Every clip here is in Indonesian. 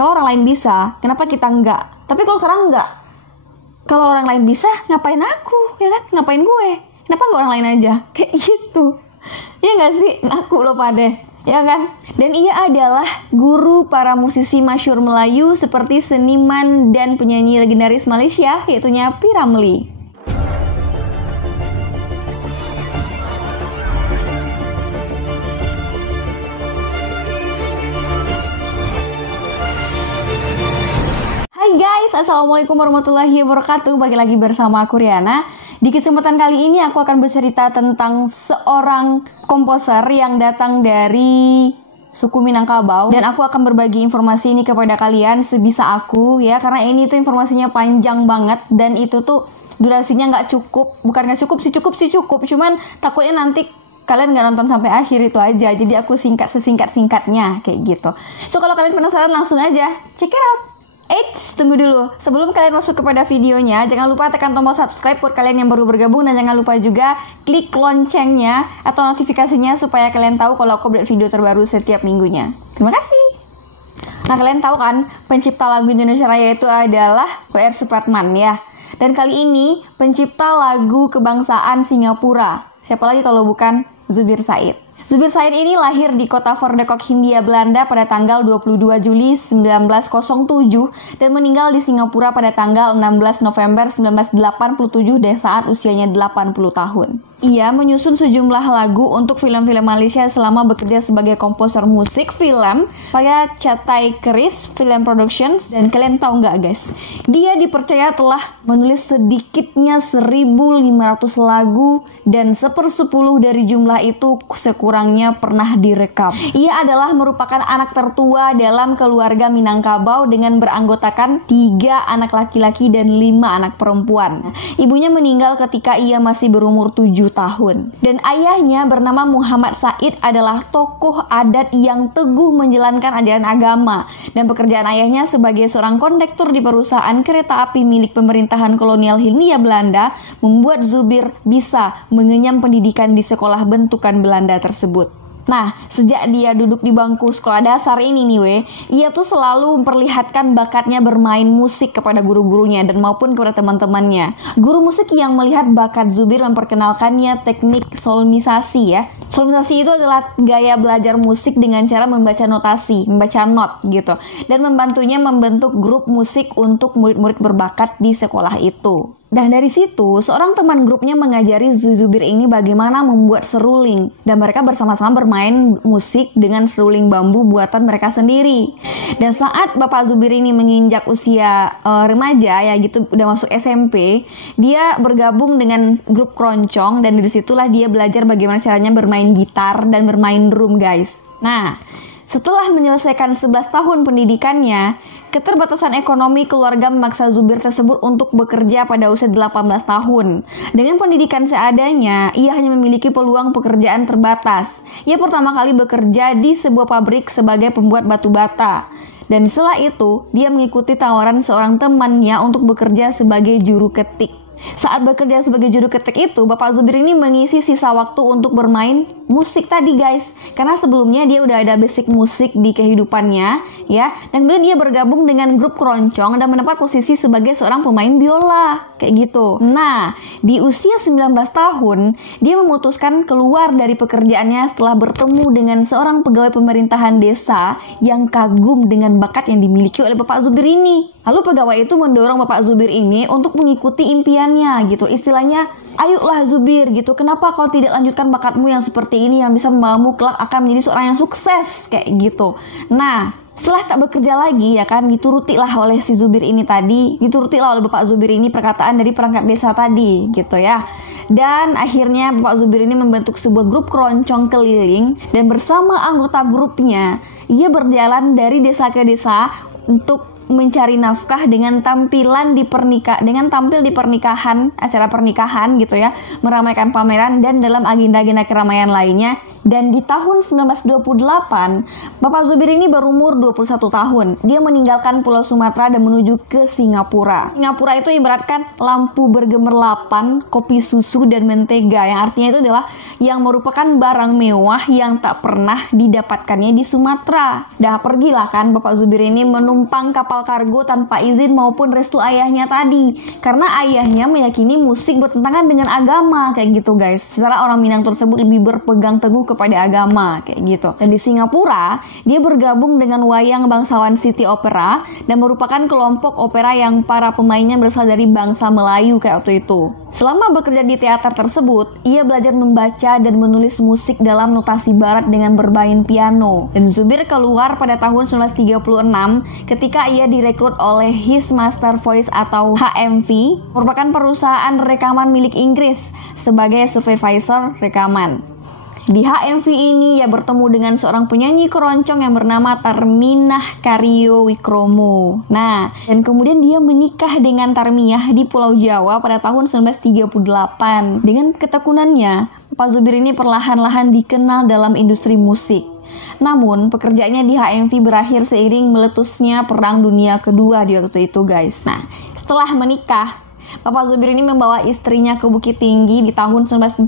Kalau orang lain bisa, kenapa kita enggak? Tapi kalau sekarang enggak. Kalau orang lain bisa, ngapain aku? Ya kan? Ngapain gue? Kenapa enggak orang lain aja? Kayak gitu. Ya nggak sih? Ngaku lo pada. Ya kan? Dan ia adalah guru para musisi masyhur Melayu seperti seniman dan penyanyi legendaris Malaysia, yaitu P. Ramlee. Hai guys, assalamualaikum warahmatullahi wabarakatuh. Balik lagi bersama aku Riana. Di kesempatan kali ini aku akan bercerita tentang seorang komposer yang datang dari suku Minangkabau, dan aku akan berbagi informasi ini kepada kalian sebisa aku ya, karena ini tuh informasinya panjang banget dan itu tuh durasinya nggak cukup. Bukan nggak cukup sih, cukup, cuman takutnya nanti kalian nggak nonton sampai akhir, itu aja. Jadi aku singkat sesingkat-singkatnya kayak gitu. So kalau kalian penasaran langsung aja check it out. Eits, tunggu dulu. Sebelum kalian masuk kepada videonya, jangan lupa tekan tombol subscribe buat kalian yang baru bergabung, dan jangan lupa juga klik loncengnya atau notifikasinya supaya kalian tahu kalau aku update video terbaru setiap minggunya. Terima kasih. Nah, kalian tahu kan pencipta lagu Indonesia Raya itu adalah W.R. Supratman ya. Dan kali ini pencipta lagu kebangsaan Singapura. Siapa lagi kalau bukan Zubir Said. Zubir Said ini lahir di kota Vordekok, Hindia Belanda pada tanggal 22 Juli 1907 dan meninggal di Singapura pada tanggal 16 November 1987 dan saat usianya 80 tahun. Ia menyusun sejumlah lagu untuk film-film Malaysia selama bekerja sebagai komposer musik film pada Cathay Keris Film Productions. Dan kalian tahu nggak guys, dia dipercaya telah menulis sedikitnya 1.500 lagu dan 1/10 dari jumlah itu sekurangnya pernah direkam. Ia adalah merupakan anak tertua dalam keluarga Minangkabau dengan beranggotakan 3 anak laki-laki dan 5 anak perempuan. Ibunya meninggal ketika ia masih berumur 7 tahun. Dan ayahnya bernama Muhammad Said adalah tokoh adat yang teguh menjalankan ajaran agama. Dan pekerjaan ayahnya sebagai seorang kondektur di perusahaan kereta api milik pemerintahan kolonial Hindia Belanda membuat Zubir bisa mengenyam pendidikan di sekolah bentukan Belanda tersebut. Nah, sejak dia duduk di bangku sekolah dasar ini nih ia tuh selalu memperlihatkan bakatnya bermain musik kepada guru-gurunya dan maupun kepada teman-temannya. Guru musik yang melihat bakat Zubir memperkenalkannya teknik solmisasi ya. Solmisasi itu adalah gaya belajar musik dengan cara membaca notasi, membaca not gitu, dan membantunya membentuk grup musik untuk murid-murid berbakat di sekolah itu. Dan dari situ, seorang teman grupnya mengajari Zubir ini bagaimana membuat seruling. Dan mereka bersama-sama bermain musik dengan seruling bambu buatan mereka sendiri. Dan saat Bapak Zubir ini menginjak usia remaja, ya gitu, udah masuk SMP, dia bergabung dengan grup keroncong. Dan dari situlah dia belajar bagaimana caranya bermain gitar dan bermain drum guys. Nah, setelah menyelesaikan 11 tahun pendidikannya, keterbatasan ekonomi keluarga memaksa Zubir tersebut untuk bekerja pada usia 18 tahun. Dengan pendidikan seadanya, ia hanya memiliki peluang pekerjaan terbatas. Ia pertama kali bekerja di sebuah pabrik sebagai pembuat batu bata. Dan setelah itu, dia mengikuti tawaran seorang temannya untuk bekerja sebagai juru ketik. Saat bekerja sebagai juru ketik itu, Bapak Zubir ini mengisi sisa waktu untuk bermain musik tadi guys. Karena sebelumnya dia udah ada basic musik di kehidupannya ya. Dan kemudian dia bergabung dengan grup keroncong dan mendapat posisi sebagai seorang pemain biola kayak gitu. Nah, di usia 19 tahun, dia memutuskan keluar dari pekerjaannya setelah bertemu dengan seorang pegawai pemerintahan desa yang kagum dengan bakat yang dimiliki oleh Bapak Zubir ini. Lalu pegawai itu mendorong Bapak Zubir ini untuk mengikuti impiannya gitu. Istilahnya, ayolah Zubir gitu, kenapa kau tidak lanjutkan bakatmu yang seperti ini yang bisa membawamu kelak akan menjadi seorang yang sukses kayak gitu. Nah, setelah tak bekerja lagi ya kan, diturutilah oleh si Zubir ini tadi, diturutilah oleh Bapak Zubir ini perkataan dari perangkat desa tadi gitu ya. Dan akhirnya Bapak Zubir ini membentuk sebuah grup keroncong keliling, dan bersama anggota grupnya ia berjalan dari desa ke desa untuk mencari nafkah dengan tampil di pernikahan, acara pernikahan gitu ya, meramaikan pameran dan dalam agenda-agenda keramaian lainnya. Dan di tahun 1928, Bapak Zubir ini berumur 21 tahun. Dia meninggalkan Pulau Sumatera dan menuju ke Singapura. Singapura itu ibaratkan lampu bergemerlapan, kopi susu dan mentega, yang artinya itu adalah yang merupakan barang mewah yang tak pernah didapatkannya di Sumatera. Dah pergilah kan Bapak Zubir ini menumpang kapal kargo tanpa izin maupun restu ayahnya tadi. Karena ayahnya meyakini musik bertentangan dengan agama, kayak gitu guys. Secara orang Minang tersebut lebih berpegang teguh kepada agama, kayak gitu. Dan di Singapura, dia bergabung dengan wayang bangsawan City Opera dan merupakan kelompok opera yang para pemainnya berasal dari bangsa Melayu kayak waktu itu. Selama bekerja di teater tersebut, ia belajar membaca dan menulis musik dalam notasi barat dengan bermain piano. Dan Zubir keluar pada tahun 1936 ketika ia direkrut oleh His Master Voice atau HMV, merupakan perusahaan rekaman milik Inggris sebagai supervisor rekaman. Di HMV ini ia bertemu dengan seorang penyanyi keroncong yang bernama Tarminah Karyo Wikromo. Nah, dan kemudian dia menikah dengan Tarmiyah di Pulau Jawa pada tahun 1938. Dengan ketekunannya, Pak Zubir ini perlahan-lahan dikenal dalam industri musik. Namun, pekerjaannya di HMV berakhir seiring meletusnya Perang Dunia Kedua di waktu itu, guys. Nah, setelah menikah, Bapak Zubir ini membawa istrinya ke Bukit Tinggi di tahun 1941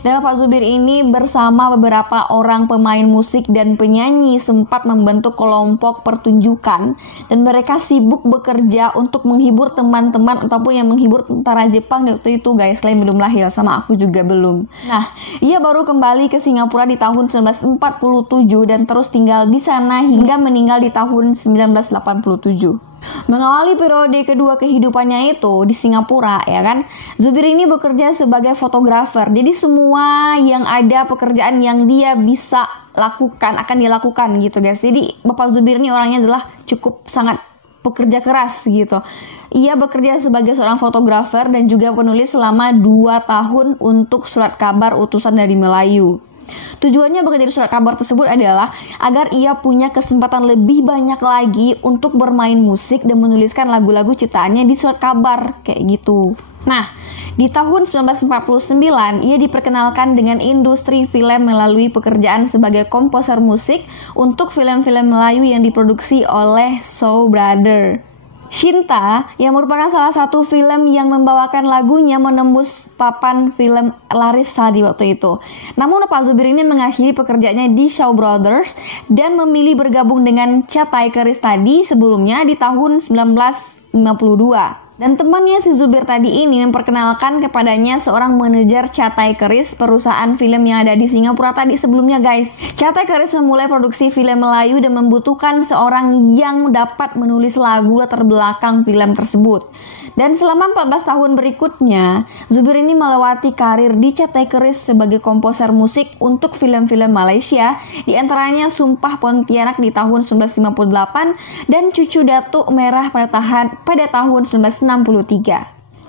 dan Bapak Zubir ini bersama beberapa orang pemain musik dan penyanyi sempat membentuk kelompok pertunjukan dan mereka sibuk bekerja untuk menghibur teman-teman ataupun yang menghibur tentara Jepang di waktu itu, guys. Kalian belum lahir, sama aku juga belum. Nah, ia baru kembali ke Singapura di tahun 1947 dan terus tinggal di sana hingga meninggal di tahun 1987. Mengawali periode kedua kehidupannya itu di Singapura, ya kan, Zubir ini bekerja sebagai fotografer. Jadi semua yang ada pekerjaan yang dia bisa lakukan akan dilakukan gitu guys. Jadi Bapak Zubir ini orangnya adalah cukup sangat pekerja keras gitu. Ia bekerja sebagai seorang fotografer dan juga penulis selama 2 tahun untuk surat kabar utusan dari Melayu. Tujuannya bekerja di surat kabar tersebut adalah agar ia punya kesempatan lebih banyak lagi untuk bermain musik dan menuliskan lagu-lagu ciptaannya di surat kabar, kayak gitu. Nah, di tahun 1949 ia diperkenalkan dengan industri film melalui pekerjaan sebagai komposer musik untuk film-film Melayu yang diproduksi oleh Shaw Brothers. Cinta, yang merupakan salah satu film yang membawakan lagunya menembus papan film laris di waktu itu. Namun Pak Zubir ini mengakhiri pekerjaannya di Shaw Brothers dan memilih bergabung dengan Cha Taikeris tadi sebelumnya di tahun 1952. Dan temannya si Zubir tadi ini memperkenalkan kepadanya seorang manajer Cha Taikeris, perusahaan film yang ada di Singapura tadi sebelumnya, guys. Cha Taikeris memulai produksi film Melayu dan membutuhkan seorang yang dapat menulis lagu latar belakang film tersebut. Dan selama 14 tahun berikutnya, Zubir ini melewati karir di Cha Taikeris sebagai komposer musik untuk film-film Malaysia, di antaranya Sumpah Pontianak di tahun 1958 dan Cucu Datuk Merah pada tahun 1963.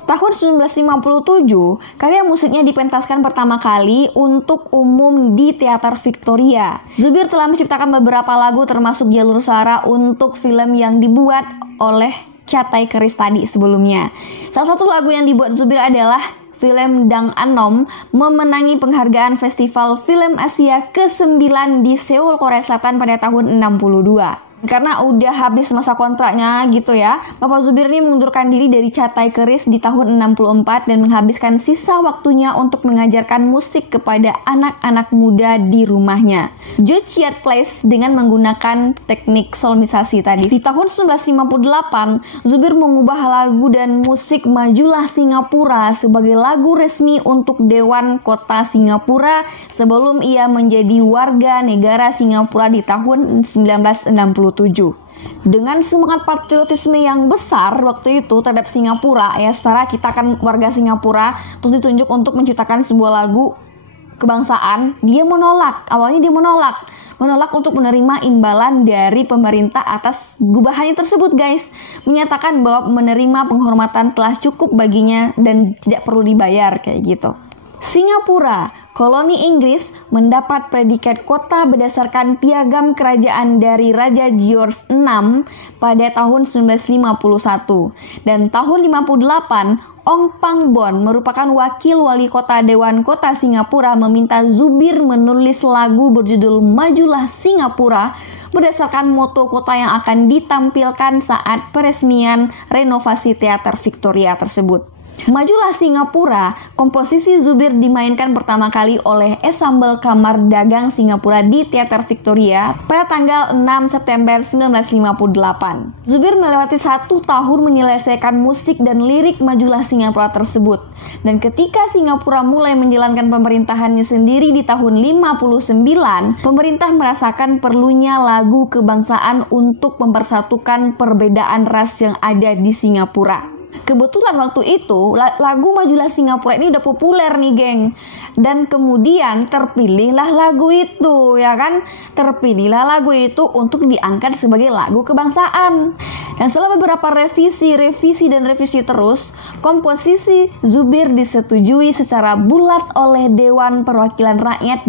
Tahun 1957, karya musiknya dipentaskan pertama kali untuk umum di Teater Victoria. Zubir telah menciptakan beberapa lagu termasuk Jalur Suara untuk film yang dibuat oleh Cha Taikeris tadi sebelumnya. Salah satu lagu yang dibuat Zubir adalah film Dang Anom, memenangi penghargaan Festival Film Asia ke-9 di Seoul, Korea Selatan pada tahun 62. Karena udah habis masa kontraknya gitu ya, Bapak Zubir ini mengundurkan diri dari Cha Taikeris di tahun 64 dan menghabiskan sisa waktunya untuk mengajarkan musik kepada anak-anak muda di rumahnya. Ju Chiat Place dengan menggunakan teknik solmisasi tadi. Di tahun 1958, Zubir mengubah lagu dan musik Majulah Singapura sebagai lagu resmi untuk Dewan Kota Singapura sebelum ia menjadi warga negara Singapura di tahun 1967. Dengan semangat patriotisme yang besar waktu itu terhadap Singapura, ya secara kita kan warga Singapura, terus ditunjuk untuk menciptakan sebuah lagu kebangsaan, awalnya dia menolak untuk menerima imbalan dari pemerintah atas gubahannya tersebut, guys. Menyatakan bahwa menerima penghormatan telah cukup baginya dan tidak perlu dibayar, kayak gitu. Singapura, koloni Inggris, mendapat predikat kota berdasarkan piagam kerajaan dari Raja George VI pada tahun 1951. Dan tahun 58, Ong Pang Bon merupakan wakil wali kota Dewan Kota Singapura meminta Zubir menulis lagu berjudul Majulah Singapura berdasarkan moto kota yang akan ditampilkan saat peresmian renovasi Teater Victoria tersebut. Majulah Singapura, komposisi Zubir dimainkan pertama kali oleh Ensemble Kamar Dagang Singapura di Teater Victoria pada tanggal 6 September 1958. Zubir melewati 1 tahun menyelesaikan musik dan lirik Majulah Singapura tersebut. Dan ketika Singapura mulai menjalankan pemerintahannya sendiri di tahun 59, pemerintah merasakan perlunya lagu kebangsaan untuk mempersatukan perbedaan ras yang ada di Singapura. Kebetulan waktu itu lagu Majulah Singapura ini udah populer nih geng. Dan kemudian terpilihlah lagu itu, ya kan? Terpilihlah lagu itu untuk diangkat sebagai lagu kebangsaan. Dan setelah beberapa revisi terus, komposisi Zubir disetujui secara bulat oleh Dewan Perwakilan Rakyat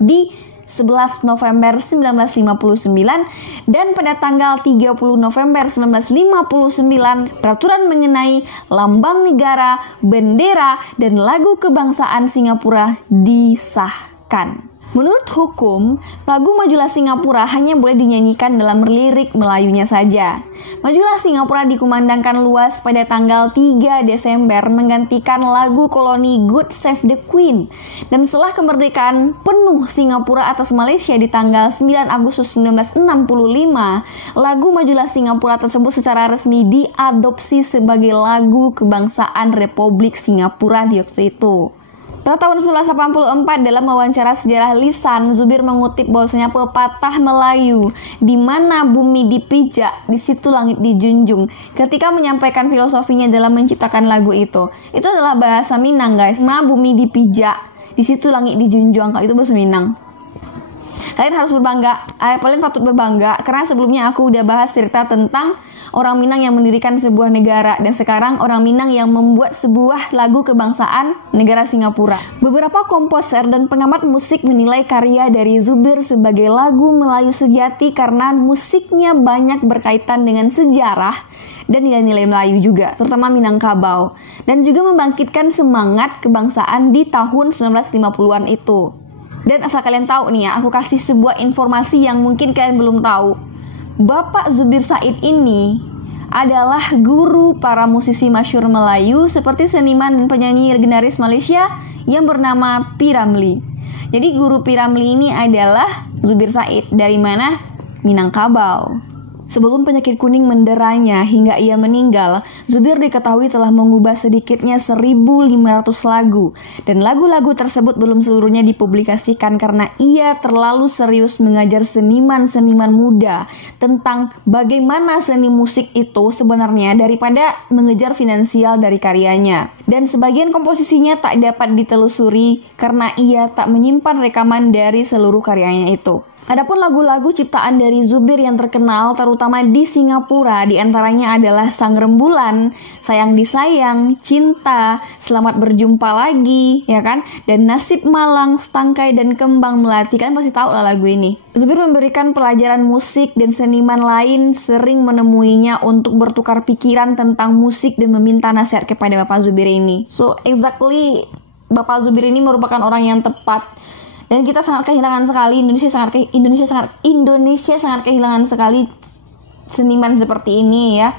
di 11 November 1959 dan pada tanggal 30 November 1959 peraturan mengenai lambang negara, bendera, dan lagu kebangsaan Singapura disahkan. Menurut hukum, lagu Majulah Singapura hanya boleh dinyanyikan dalam lirik Melayunya saja. Majulah Singapura dikumandangkan luas pada tanggal 3 Desember menggantikan lagu koloni God Save the Queen. Dan setelah kemerdekaan penuh Singapura atas Malaysia di tanggal 9 Agustus 1965, lagu Majulah Singapura tersebut secara resmi diadopsi sebagai lagu kebangsaan Republik Singapura di waktu itu. Pada tahun 1984 dalam wawancara sejarah lisan, Zubir mengutip bahwasanya pepatah Melayu, di mana bumi dipijak, di situ langit dijunjung. Ketika menyampaikan filosofinya dalam menciptakan lagu itu adalah bahasa Minang guys. Mana bumi dipijak, di situ langit dijunjung. Kalau itu bahasa Minang. Kalian harus berbangga, kalian patut berbangga karena sebelumnya aku udah bahas cerita tentang orang Minang yang mendirikan sebuah negara dan sekarang orang Minang yang membuat sebuah lagu kebangsaan negara Singapura. Beberapa komposer dan pengamat musik menilai karya dari Zubir sebagai lagu Melayu sejati karena musiknya banyak berkaitan dengan sejarah dan nilai-nilai Melayu juga, terutama Minangkabau, dan juga membangkitkan semangat kebangsaan di tahun 1950-an itu. Dan asal kalian tahu nih ya, aku kasih sebuah informasi yang mungkin kalian belum tahu. Bapak Zubir Said ini adalah guru para musisi masyhur Melayu seperti seniman dan penyanyi legendaris Malaysia yang bernama P. Ramlee. Jadi guru P. Ramlee ini adalah Zubir Said dari mana? Minangkabau. Sebelum penyakit kuning menderanya hingga ia meninggal, Zubir diketahui telah mengubah sedikitnya 1.500 lagu. Dan lagu-lagu tersebut belum seluruhnya dipublikasikan karena ia terlalu serius mengajar seniman-seniman muda tentang bagaimana seni musik itu sebenarnya daripada mengejar finansial dari karyanya. Dan sebagian komposisinya tak dapat ditelusuri karena ia tak menyimpan rekaman dari seluruh karyanya itu. Adapun lagu-lagu ciptaan dari Zubir yang terkenal terutama di Singapura diantaranya adalah Sang Rembulan, Sayang Disayang, Cinta, Selamat Berjumpa Lagi, ya kan? Dan Nasib Malang, Setangkai dan Kembang Melati. Kan pasti tahu lah lagu ini. Zubir memberikan pelajaran musik dan seniman lain sering menemuinya untuk bertukar pikiran tentang musik dan meminta nasihat kepada Bapak Zubir ini. So exactly Bapak Zubir ini merupakan orang yang tepat. Dan kita sangat kehilangan sekali, Indonesia sangat kehilangan sekali seniman seperti ini ya,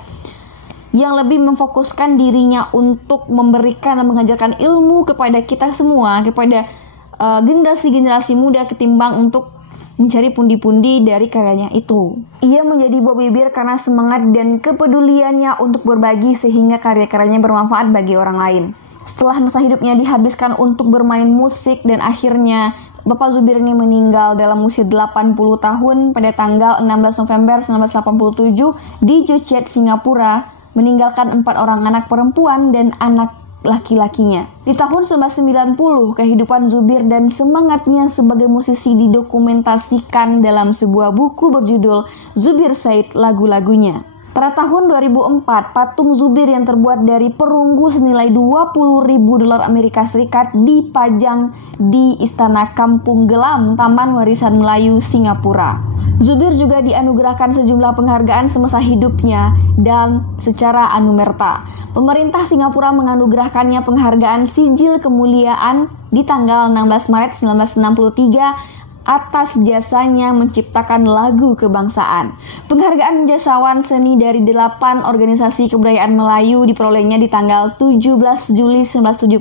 yang lebih memfokuskan dirinya untuk memberikan dan mengajarkan ilmu kepada kita semua, kepada generasi-generasi muda ketimbang untuk mencari pundi-pundi dari karyanya itu. Ia menjadi buah bibir karena semangat dan kepeduliannya untuk berbagi sehingga karya-karyanya bermanfaat bagi orang lain. Setelah masa hidupnya dihabiskan untuk bermain musik dan akhirnya Bapak Zubir ini meninggal dalam usia 80 tahun pada tanggal 16 November 1987 di Jochiet, Singapura, meninggalkan 4 orang anak perempuan dan anak laki-lakinya. Di tahun 1990, kehidupan Zubir dan semangatnya sebagai musisi didokumentasikan dalam sebuah buku berjudul Zubir Said Lagu-Lagunya. Pada tahun 2004, patung Zubir yang terbuat dari perunggu senilai $20.000 Amerika Serikat dipajang di Istana Kampung Gelam, Taman Warisan Melayu, Singapura. Zubir juga dianugerahkan sejumlah penghargaan semasa hidupnya dan secara anumerta. Pemerintah Singapura menganugerahkannya penghargaan Sijil Kemuliaan di tanggal 16 Maret 1963 atas jasanya menciptakan lagu kebangsaan. Penghargaan jasawan seni dari 8 organisasi kebudayaan Melayu diperolehnya di tanggal 17 Juli 1971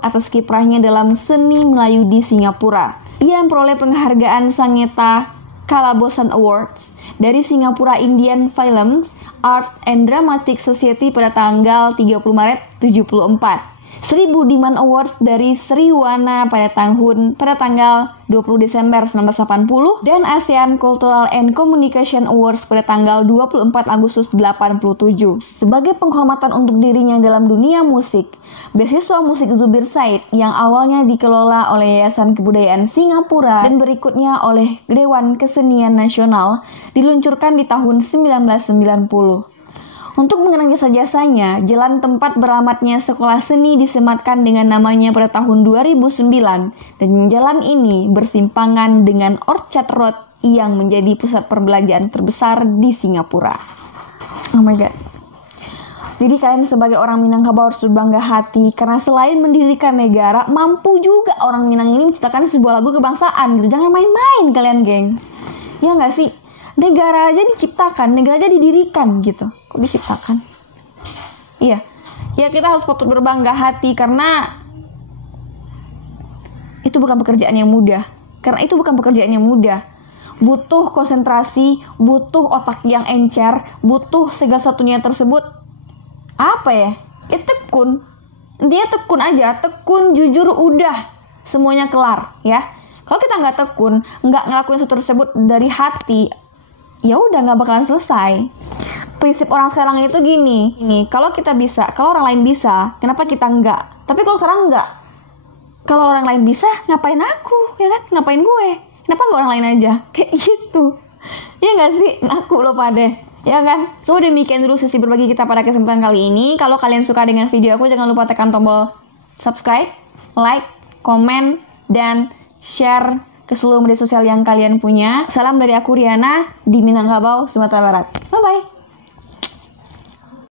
atas kiprahnya dalam seni Melayu di Singapura. Ia memperoleh penghargaan Sangeta Kalabosan Awards dari Singapura Indian Films Art and Dramatic Society pada tanggal 30 Maret 74. Sri Budiman Awards dari Sriwana pada tanggal 20 Desember 1980 dan ASEAN Cultural and Communication Awards pada tanggal 24 Agustus 87. Sebagai penghormatan untuk dirinya dalam dunia musik, beasiswa musik Zubir Said yang awalnya dikelola oleh Yayasan Kebudayaan Singapura dan berikutnya oleh Dewan Kesenian Nasional diluncurkan di tahun 1990. Untuk mengenang jasa-jasanya, jalan tempat beramatnya sekolah seni disematkan dengan namanya pada tahun 2009 dan jalan ini bersimpangan dengan Orchard Road yang menjadi pusat perbelanjaan terbesar di Singapura. Oh my god. Jadi kalian sebagai orang Minangkabau harus berbangga hati karena selain mendirikan negara, mampu juga orang Minang ini menciptakan sebuah lagu kebangsaan gitu. Jangan main-main kalian, geng. Ya nggak sih? Negara aja diciptakan, negara aja didirikan gitu. Kok diciptakan? Iya. Ya kita harus patut berbangga hati karena itu bukan pekerjaan yang mudah. Butuh konsentrasi, butuh otak yang encer, butuh segala satunya tersebut. Apa ya? Ya tekun. Dia tekun aja, tekun, jujur, udah. Semuanya kelar, ya. Kalau kita nggak tekun, nggak ngelakuin sesuatu tersebut dari hati, ya udah nggak bakalan selesai. Prinsip orang sekarang itu gini, kalau kita bisa, kalau orang lain bisa, kenapa kita nggak? Tapi kalau sekarang nggak, kalau orang lain bisa, ngapain aku, ya kan? Ngapain gue? Kenapa nggak orang lain aja? Kayak gitu. Ya nggak sih? Ngaku lo pada, ya kan? So demikian dulu sesi berbagi kita pada kesempatan kali ini. Kalau kalian suka dengan video aku, jangan lupa tekan tombol subscribe, like, komen, dan share ke seluruh media sosial yang kalian punya. Salam dari aku Riana di Minangkabau, Sumatera Barat. Bye-bye.